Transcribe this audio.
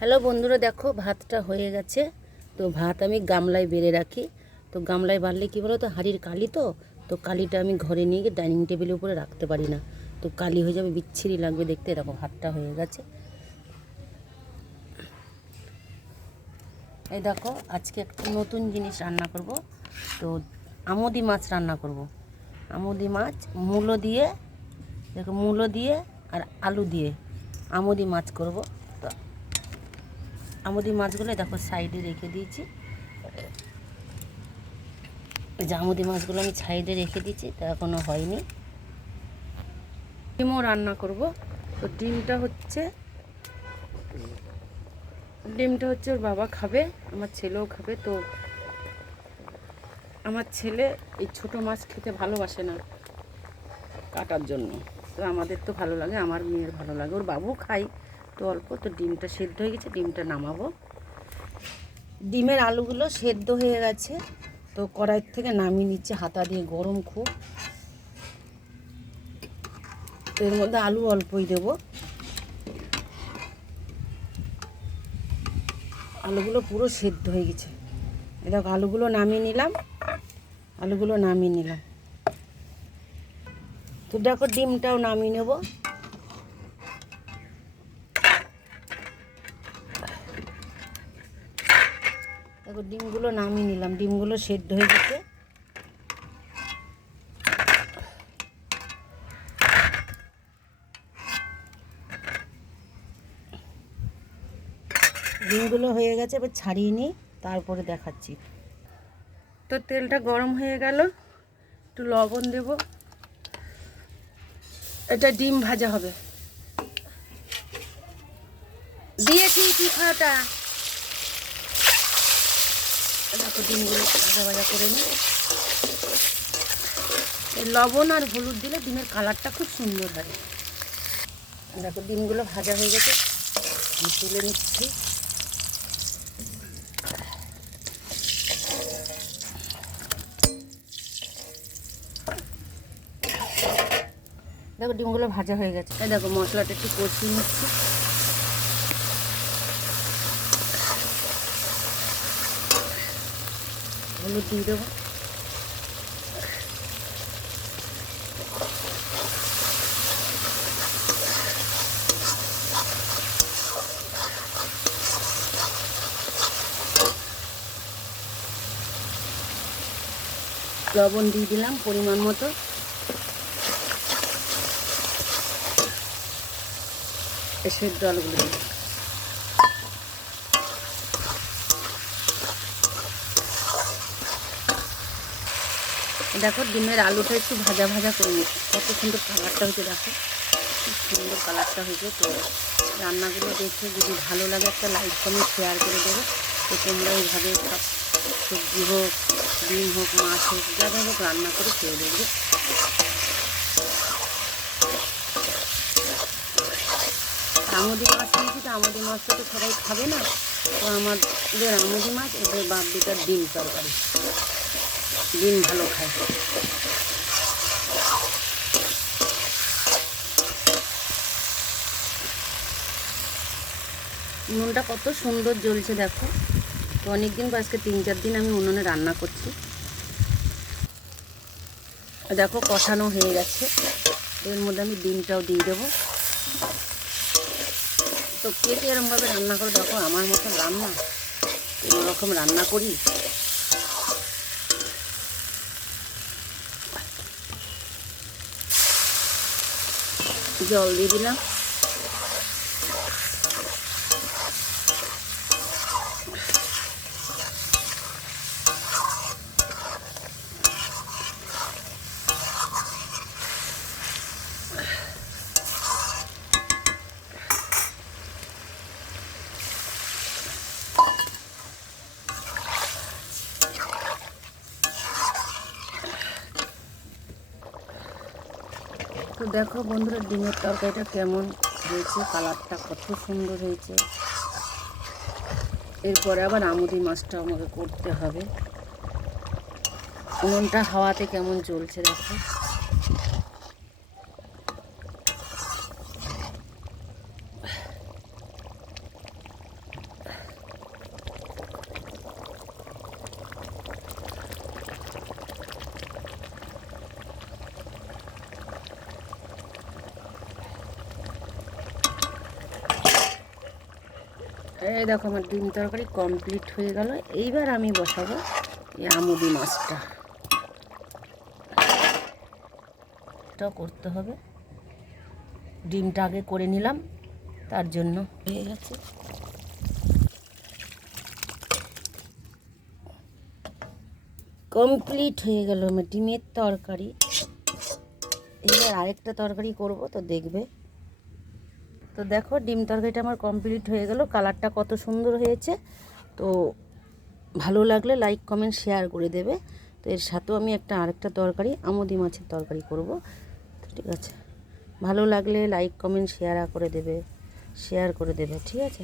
Hello বন্ধুরা, দেখো ভাতটা হয়ে গেছে। তো ভাত আমি গামলায় বেড়ে রাখি। তো গামলায় বাড়লে কী বলো তো, হাঁড়ির কালি তো কালিটা আমি ঘরে নিয়ে গিয়ে ডাইনিং টেবিলের উপরে রাখতে পারি না, তো কালি হয়ে যাবে, বিচ্ছিরি লাগবে দেখতে। এরকম ভাতটা হয়ে গেছে। এই দেখো, আজকে একটা নতুন জিনিস রান্না করব। তো আমুদি মাছ রান্না করব। আমুদি মাছ মূলো দিয়ে, দেখো মূলো দিয়ে আর আলু দিয়ে আমুদি মাছ করব। তো আমুদি মাছগুলো দেখো সাইডে রেখে দিয়েছি। এই যে আমুদি মাছগুলো আমি সাইডে রেখে দিয়েছি, তা এখনও হয়নি। ডিমও রান্না করব। তো ডিমটা হচ্ছে ওর বাবা খাবে, আমার ছেলেও খাবে। তো আমার ছেলে এই ছোট মাছ খেতে ভালোবাসে না কাটার জন্য, তো আমাদের তো ভালো লাগে, আমার মেয়ের ভালো লাগে, ওর বাবু খাই তো অল্প। তো ডিমটা সেদ্ধ হয়ে গেছে, ডিমটা নামাবো। ডিমের আলুগুলো সেদ্ধ হয়ে গেছে, তো কড়াই থেকে নামিয়ে নিচ্ছে হাতা দিয়ে, গরম খুব। তো এর মধ্যে আলু অল্পই দেবো। আলুগুলো পুরো সেদ্ধ হয়ে গেছে। এই দেখো আলুগুলো নামিয়ে নিলাম। তো দেখো ডিমটাও নামিয়ে নেব। দেখো ডিমগুলো নামিয়ে নিলাম, ডিমগুলো সেদ্ধ হয়ে গেছে। ডিমগুলো হয়ে গেছে, এবার ছাড়িয়ে নিই, তারপরে দেখাচ্ছি। তো তেলটা গরম হয়ে গেল, একটু লবণ দেব। এটা ডিম ভাজা হবে, দিয়েছি পিঠাটা। দেখো ডিমগুলো ভাজা ভাজা করে নিই। লবণ আর হলুদ দিলে ডিমের কালারটা খুব সুন্দর হয়। দেখো ডিমগুলো ভাজা হয়ে গেছে, আমি তুলে নিচ্ছি। দেখো ডিমগুলো ভাজা হয়ে গেছে। এই দেখো মশলাটা একটু কষিয়ে নিচ্ছি। হলুদ দিয়ে দেবো। লবণ দিয়ে দিলাম পরিমাণ মতো। সেদ্ধ আলুগুলো দিলাম। দেখো ডিমের আলুটা একটু ভাজা ভাজা করে নিচ্ছি। কত সুন্দর কালারটা হয়েছে, দেখো খুব সুন্দর কালারটা হয়েছে। তো রান্নাগুলো দেখে যদি ভালো লাগে একটা লাইক কমেন্ট শেয়ার করে দেবে। তো তোমরা এইভাবে সব সবজি হোক, ডিম হোক, মাছ হোক, যাই হোক রান্না করে খেয়ে দেখবে। আমুদি মাছ নিয়েছি, তো আমুদি মাছটা তো সবাই খাবে না, তো আমাদের আমুদি মাছ, ওদের বাপ বেটার ডিম তরকারি, ডিম ভালো খায়। উনুনটা কত সুন্দর জ্বলছে দেখো। তো অনেকদিন বা আজকে 3-4 দিন আমি উনুনে রান্না করছি। দেখো কষানো হয়ে গেছে, এর মধ্যে আমি ডিমটাও দিয়ে দেবো। তো কে কে এরমভাবে রান্না করে দেখো, আমার মতো রান্না কোনোরকম রান্না করি। জল দিয়ে দিলাম। তো দেখো বন্ধুরা, ডিমের তরকারিটা কেমন হয়েছে, কালারটা কত সুন্দর হয়েছে। এরপরে আবার আমুদি মাছটা আমাকে করতে হবে। উনুনটা হাওয়াতে কেমন জ্বলছে দেখো। এই দেখো আমার ডিম তরকারি কমপ্লিট হয়ে গেল। এইবার আমি বসাবো এই আমুদি মাছটা। এটাও করতে হবে, ডিমটা আগে করে নিলাম, তার জন্য হয়ে গেছে। কমপ্লিট হয়ে গেল আমার ডিমের তরকারি। এবার আরেকটা তরকারি করব, তো দেখবে। তো দেখো ডিম তরকারিটা আমার কমপ্লিট হয়ে গেল, কালারটা কত সুন্দর হয়েছে। তো ভালো লাগলে লাইক কমেন্ট শেয়ার করে দেবে। তো এর সাথেও আমি আরেকটা তরকারি আমুদি মাছের তরকারি করব। তো ঠিক আছে, ভালো লাগলে লাইক কমেন্ট শেয়ার করে দেবে, ঠিক আছে।